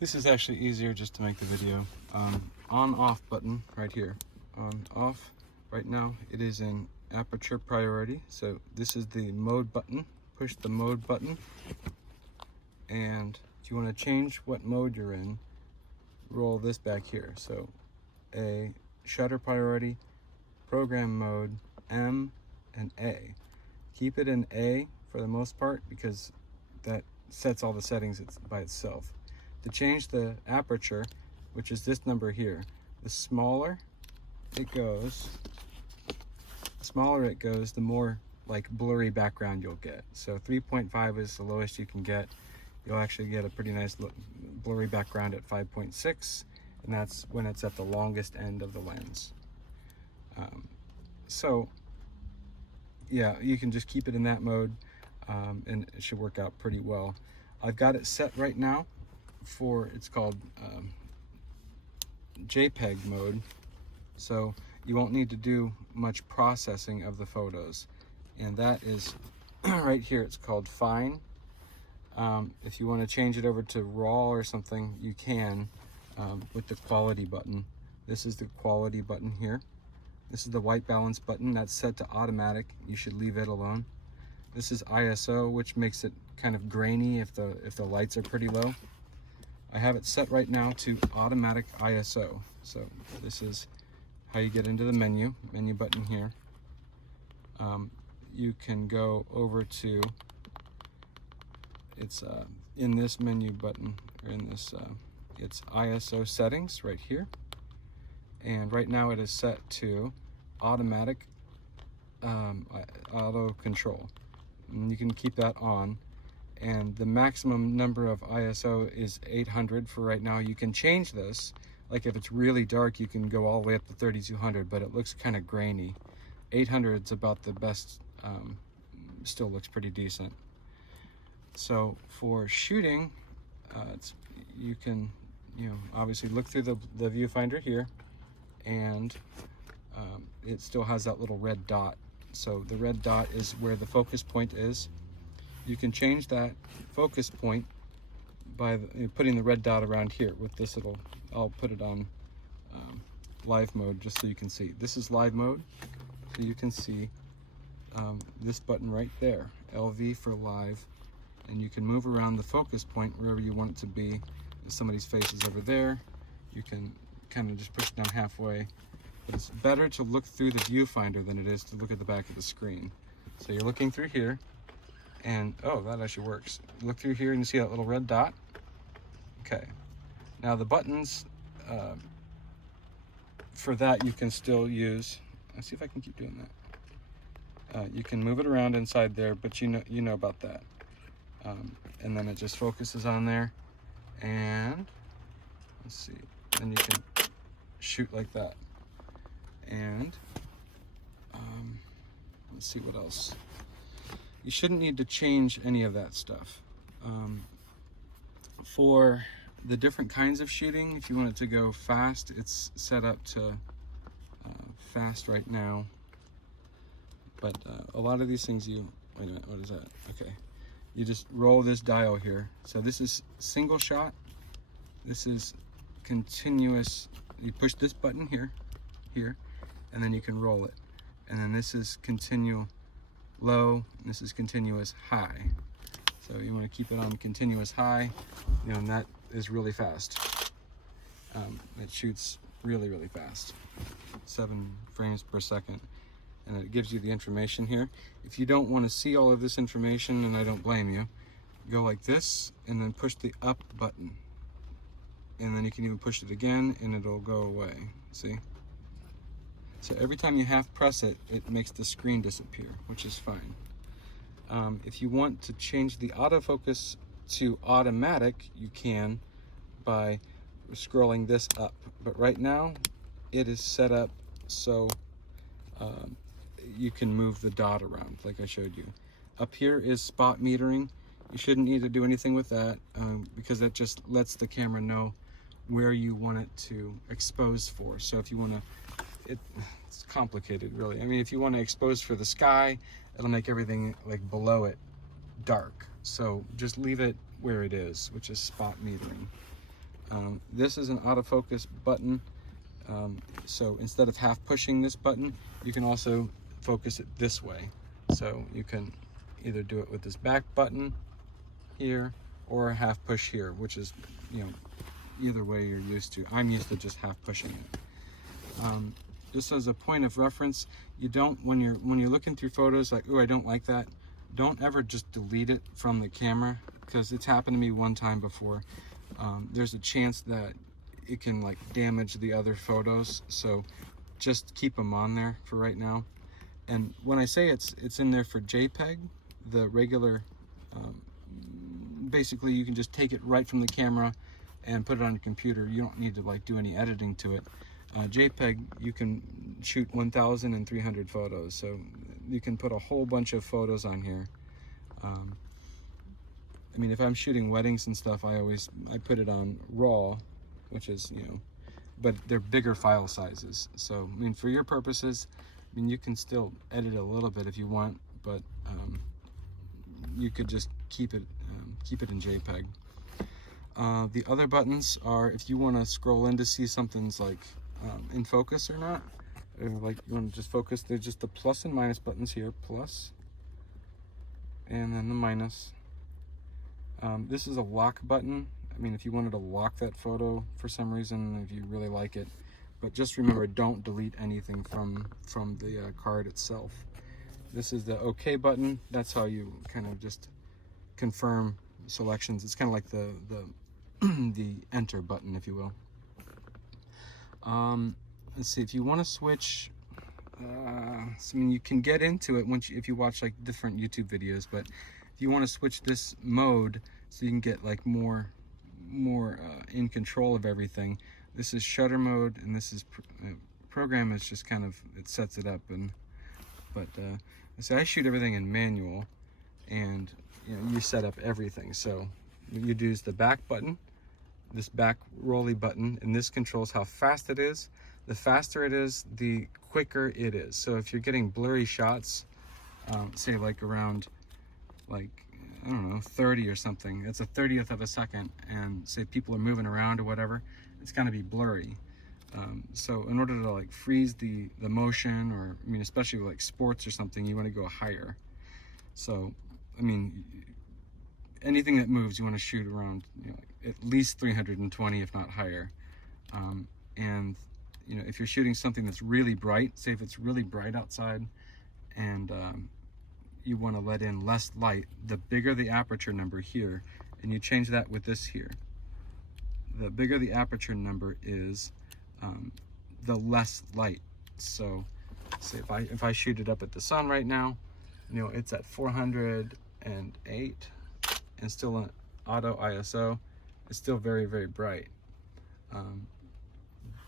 This is actually easier just to make the video. On off button right here. On off. Right now it is in aperture priority. So this is the mode button. Push the mode button. And if you want to change what mode you're in, roll this back here. So a shutter priority, program mode, M and A. Keep it in A for the most part because that sets all the settings by itself. To change the aperture, which is this number here, the smaller it goes, the more like blurry background you'll get. So 3.5 is the lowest you can get. You'll actually get a pretty nice blurry background at 5.6, and that's when it's at the longest end of the lens. So yeah, you can just keep it in that mode, and it should work out pretty well. I've got it set right now for, it's called JPEG mode, so you won't need to do much processing of the photos, and that is right here. It's called fine. If you want to change it over to raw or something, you can with the quality button. This is the quality button here. This is the white balance button. That's set to automatic. You should leave it alone. This is ISO, which makes it kind of grainy if the lights are pretty low. I have it set right now to automatic ISO. So this is how you get into the menu button here. You can go over to, it's in this menu button, or in this, it's ISO settings right here. And right now it is set to automatic auto control. And you can keep that on. And the maximum number of ISO is 800 for right now. You can change this. Like if it's really dark, you can go all the way up to 3200, but it looks kind of grainy. 800 is about the best, still looks pretty decent. So for shooting, you can, obviously look through the viewfinder here, and it still has that little red dot. So the red dot is where the focus point is. You can change that focus point by putting the red dot around here with this little, I'll put it on live mode just so you can see. This is live mode, so you can see this button right there, LV for live, and you can move around the focus point wherever you want it to be. If somebody's face is over there, you can kind of just push it down halfway. But it's better to look through the viewfinder than it is to look at the back of the screen. So you're looking through here, and oh, that actually works. Look through here and you see that little red dot. Okay, now the buttons for that you can still use. Let's see if I can keep doing that. You can move it around inside there, but you know about that. And then it just focuses on there, and let's see, then you can shoot like that. And let's see what else. You shouldn't need to change any of that stuff. For the different kinds of shooting, if you want it to go fast, it's set up to fast right now. But a lot of these things wait a minute, what is that? Okay, you just roll this dial here. So this is single shot, this is continuous. You push this button here, and then you can roll it. And then this is continual low, and this is continuous high. So you want to keep it on continuous high, and that is really fast. It shoots really fast, 7 frames per second. And it gives you the information here. If you don't want to see all of this information, and I don't blame you, go like this and then push the up button. And then you can even push it again and it'll go away, see? So every time you half press it, it makes the screen disappear, which is fine. If you want to change the autofocus to automatic, you can by scrolling this up. But right now, it is set up so you can move the dot around like I showed you. Up here is spot metering. You shouldn't need to do anything with that because that just lets the camera know where you want it to expose for. So if you want to, it's complicated really. I mean, if you want to expose for the sky, it'll make everything like below it dark. So just leave it where it is, which is spot metering. This is an autofocus button. So instead of half pushing this button, you can also focus it this way. So you can either do it with this back button here or half push here, which is, you know, either way you're used to. I'm used to just half pushing it. Just as a point of reference, you don't, when you're looking through photos like, oh, I don't like that, don't ever just delete it from the camera, because it's happened to me one time before. There's a chance that it can like damage the other photos, so just keep them on there for right now. And when I say it's in there for JPEG, the regular, basically you can just take it right from the camera and put it on your computer. You don't need to like do any editing to it. JPEG, you can shoot 1,300 photos, so you can put a whole bunch of photos on here. I mean, if I'm shooting weddings and stuff, I put it on RAW, which is, you know, but they're bigger file sizes. So, I mean, for your purposes, I mean, you can still edit a little bit if you want, but you could just keep it in JPEG. The other buttons are if you want to scroll in to see something's like in focus or not, or like you want to just focus. There's just the plus and minus buttons here, plus, and then the minus. This is a lock button. I mean, if you wanted to lock that photo for some reason, if you really like it, but just remember, don't delete anything from the card itself. This is the OK button. That's how you kind of just confirm selections. It's kind of like the the enter button, if you will. Let's see, if you want to switch, I mean, you can get into it if you watch like different YouTube videos, but if you want to switch this mode so you can get like more in control of everything, this is shutter mode, and this is program is just kind of, it sets it up. But so I shoot everything in manual, and you know, you set up everything. So you use the back button, this back rolly button, and this controls how fast it is. The faster it is, the quicker it is. So if you're getting blurry shots, say like around, like, I don't know, 30 or something, it's a 30th of a second, and say people are moving around or whatever, it's gonna be blurry. So in order to like freeze the motion, or I mean, especially with like sports or something, you want to go higher. So I mean, anything that moves, you want to shoot around, you know, at least 320, if not higher. And you know, if you're shooting something that's really bright, say if it's really bright outside, and you want to let in less light, the bigger the aperture number here, and you change that with this here. The bigger the aperture number is, the less light. So say if I shoot it up at the sun right now, you know, it's at 408 and still an auto ISO. It's still very, very bright.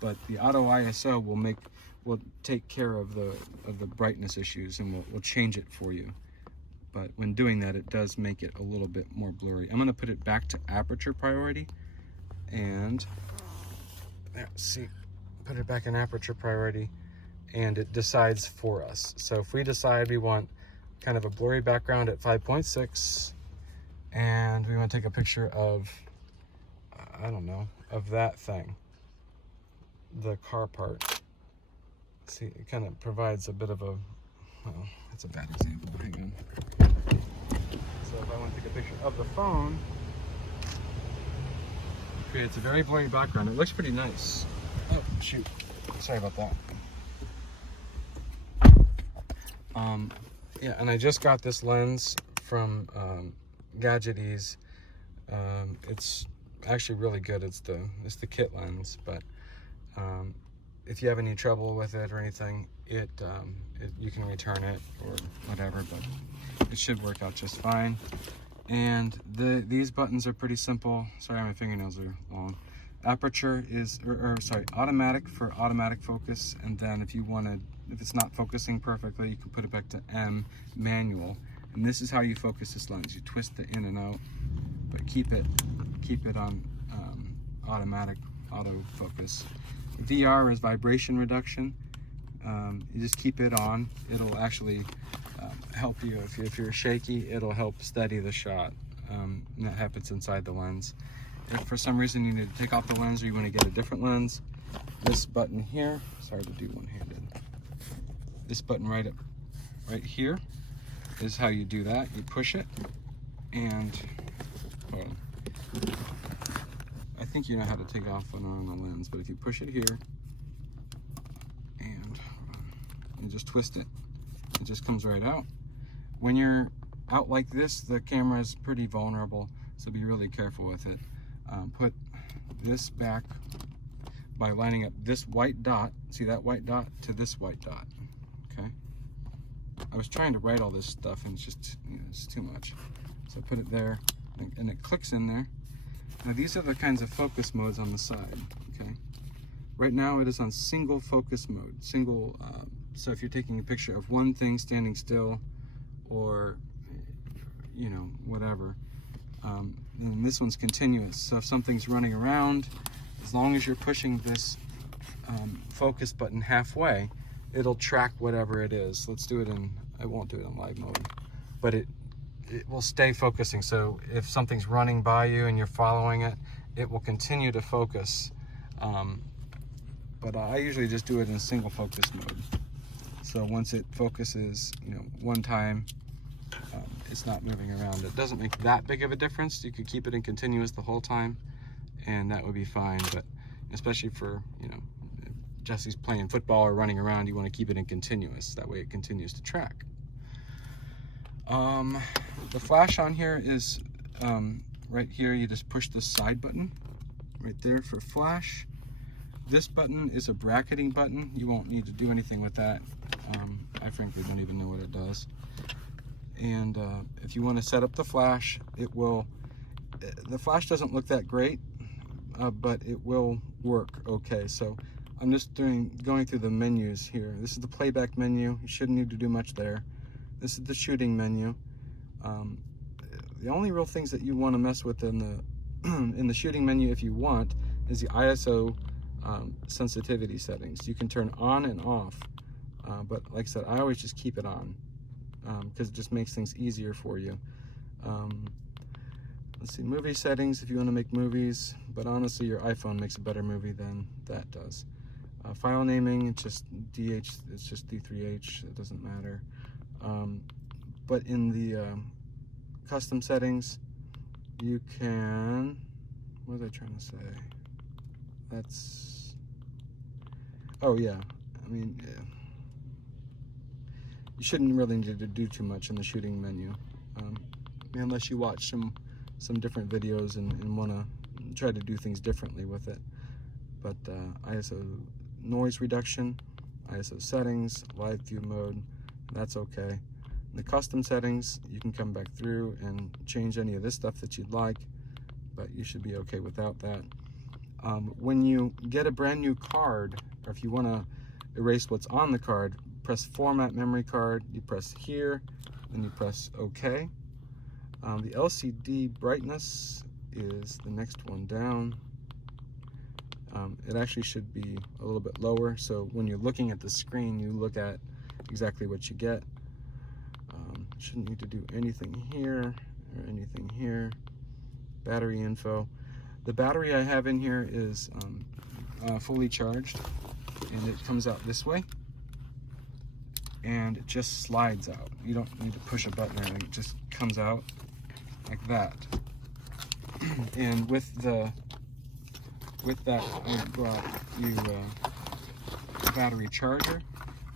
But the auto ISO will take care of the brightness issues, and will change it for you. But when doing that, it does make it a little bit more blurry. I'm gonna put it back to aperture priority, and see, put it back in aperture priority, and it decides for us. So if we decide we want kind of a blurry background at 5.6, and we want to take a picture of, I don't know, of that thing, the car part. See, it kind of provides a bit of a, well, that's a bad example, hang on. So if I want to take a picture of the phone, it creates a very blurry background. It looks pretty nice. Oh, shoot, sorry about that. Yeah, and I just got this lens from Gadget Ease. It's actually really good. It's the kit lens, but if you have any trouble with it or anything, you can return it or whatever, but it should work out just fine. And these buttons are pretty simple. Sorry, my fingernails are long. Aperture is, sorry, automatic for automatic focus, and then if it's not focusing perfectly, you can put it back to M, manual. And this is how you focus this lens. You twist it in and out, but keep it on automatic autofocus. VR is vibration reduction. You just keep it on. It'll actually help you if you're shaky. It'll help steady the shot. And that happens inside the lens. if for some reason you need to take off the lens or you want to get a different lens, this button here, sorry to do one-handed, this button right here is how you do that. You push it, and well, I think you know how to take off one on the lens, but if you push it here and you just twist it, it just comes right out. When you're out like this, the camera is pretty vulnerable, so be really careful with it. Put this back by lining up this white dot, see that white dot, to this white dot, okay? I was trying to write all this stuff and it's just, you know, it's too much. So put it there, and it clicks in there. Now these are the kinds of focus modes on the side, okay? Right now it is on single focus mode, so if you're taking a picture of one thing standing still, or, you know, whatever, and this one's continuous. So if something's running around, as long as you're pushing this focus button halfway, it'll track whatever it is. Let's do it in, I won't do it in live mode, but it will stay focusing. So if something's running by you and you're following it, it will continue to focus. But I usually just do it in single focus mode. So once it focuses, you know, one time, it's not moving around. It doesn't make that big of a difference. You could keep it in continuous the whole time, and that would be fine. But especially for, you know, if Jesse's playing football or running around, you want to keep it in continuous. That way it continues to track. The flash on here is right here. You just push the side button right there for flash. This button is a bracketing button. You won't need to do anything with that. I frankly don't even know what it does. And if you want to set up the flash, it will, the flash doesn't look that great, but it will work okay. So I'm just going through the menus here. This is the playback menu. You shouldn't need to do much there. This is the shooting menu. The only real things that you want to mess with in the in the shooting menu, if you want, is the ISO sensitivity settings. You can turn on and off, but like I said, I always just keep it on because it just makes things easier for you. Let's see, movie settings if you want to make movies, but honestly your iPhone makes a better movie than that does. File naming, it's just DH, it's just d300s, it doesn't matter. But in the custom settings, you can, what was I trying to say? That's, oh yeah, I mean, yeah. You shouldn't really need to do too much in the shooting menu, unless you watch some different videos and want to try to do things differently with it. But ISO noise reduction, ISO settings, live view mode, that's okay. In the custom settings, you can come back through and change any of this stuff that you'd like, but you should be okay without that. When you get a brand new card, or if you want to erase what's on the card, press Format Memory Card, you press here, then you press OK. The LCD brightness is the next one down. It actually should be a little bit lower, so when you're looking at the screen, you look at exactly what you get. Shouldn't need to do anything here or anything here. Battery info. The battery I have in here is fully charged, and it comes out this way, and it just slides out. You don't need to push a button or anything. It just comes out like that. And with that, I brought you a battery charger,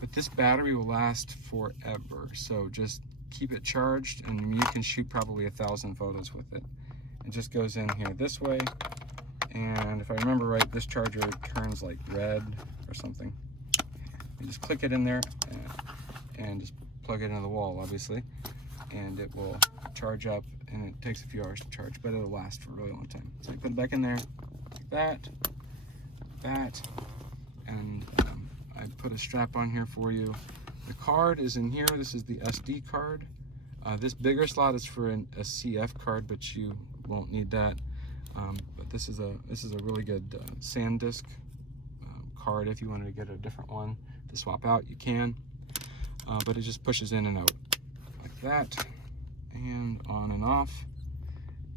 but this battery will last forever. So just keep it charged, and you can shoot probably 1,000 photos with it. It just goes in here this way, and if I remember right, this charger turns like red or something. You just click it in there and just plug it into the wall, obviously, and it will charge up, and it takes a few hours to charge, but it'll last for a really long time. So you put it back in there, like that, and I put a strap on here for you. The card is in here. This is the SD card. This bigger slot is for a CF card, but you won't need that. But this is a really good SanDisk card. If you wanted to get a different one to swap out, you can. But it just pushes in and out like that, and on and off.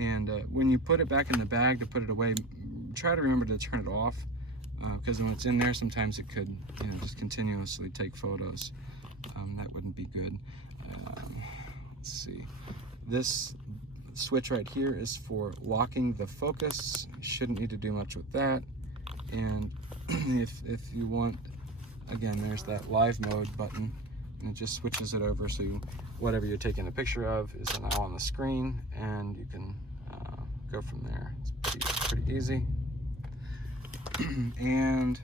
And when you put it back in the bag to put it away, try to remember to turn it off, because when it's in there, sometimes it could, you know, just continuously take photos. That wouldn't be good. Let's see. This switch right here is for locking the focus. You shouldn't need to do much with that. And if you want, again, there's that live mode button, and it just switches it over so whatever you're taking a picture of is now on the screen, and you can go from there. It's pretty easy. And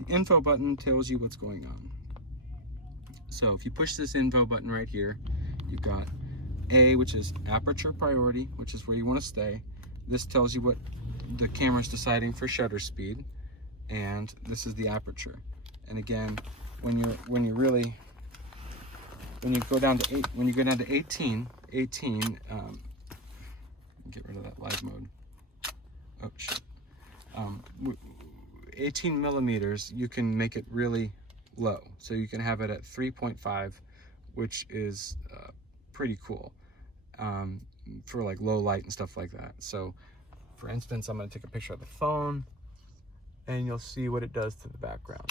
the info button tells you what's going on. So if you push this info button right here, you've got A, which is aperture priority, which is where you want to stay. This tells you what the camera's deciding for shutter speed, and this is the aperture. And again, when you go down to 18, get rid of that live mode. Oh shit. 18 millimeters, you can make it really low. So you can have it at 3.5, which is pretty cool for like low light and stuff like that. So for instance, I'm going to take a picture of the phone, and you'll see what it does to the background.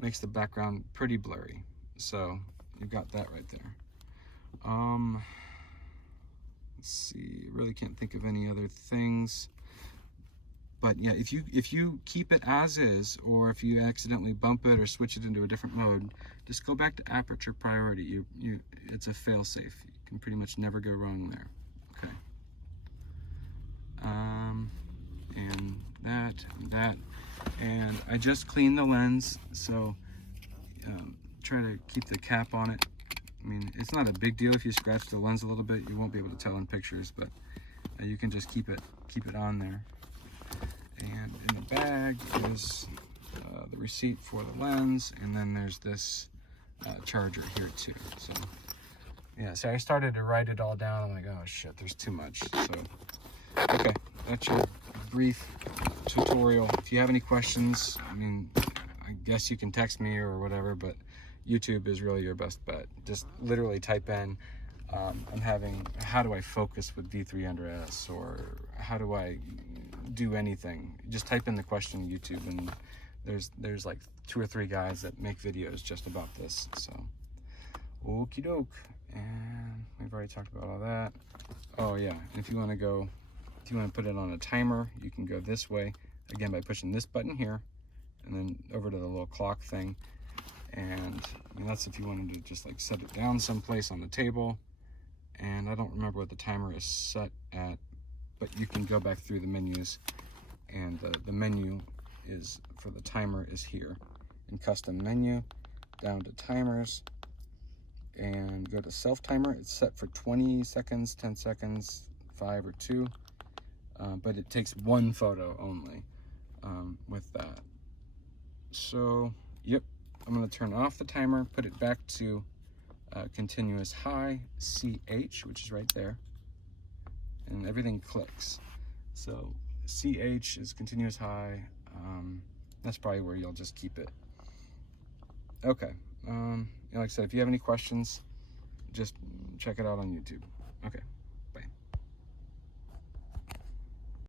Makes the background pretty blurry. So you've got that right there. Let's see, really can't think of any other things. But yeah, if you keep it as is, or if you accidentally bump it or switch it into a different mode, just go back to aperture priority. It's a fail-safe. You can pretty much never go wrong there. Okay. And that, and I just cleaned the lens, so try to keep the cap on it. I mean, it's not a big deal if you scratch the lens a little bit. You won't be able to tell in pictures, but you can just keep it on there. And in the bag is the receipt for the lens, and then there's this charger here too. So yeah, so I started to write it all down. I'm like, oh shit, there's too much. So okay, that's your brief tutorial. If you have any questions, I mean, I guess you can text me or whatever, but YouTube is really your best bet. Just literally type in how do I focus with D300s, or how do I do anything. Just type in the question in YouTube, and there's like 2 or 3 guys that make videos just about this. So okie doke. And we've already talked about all that. Oh yeah, if you want to put it on a timer, you can go this way again by pushing this button here, and then over to the little clock thing. And I mean, that's if you wanted to just like set it down someplace on the table. And I don't remember what the timer is set at, but you can go back through the menus, and the menu is for the timer is here in custom menu, down to timers, and go to self timer. It's set for 20 seconds, 10 seconds, 5 or 2, but it takes 1 photo only with that. So yep, I'm going to turn off the timer, put it back to continuous high, CH, which is right there, and everything clicks. So CH is continuous high. That's probably where you'll just keep it. Okay. Like I said, if you have any questions, just check it out on YouTube. Okay.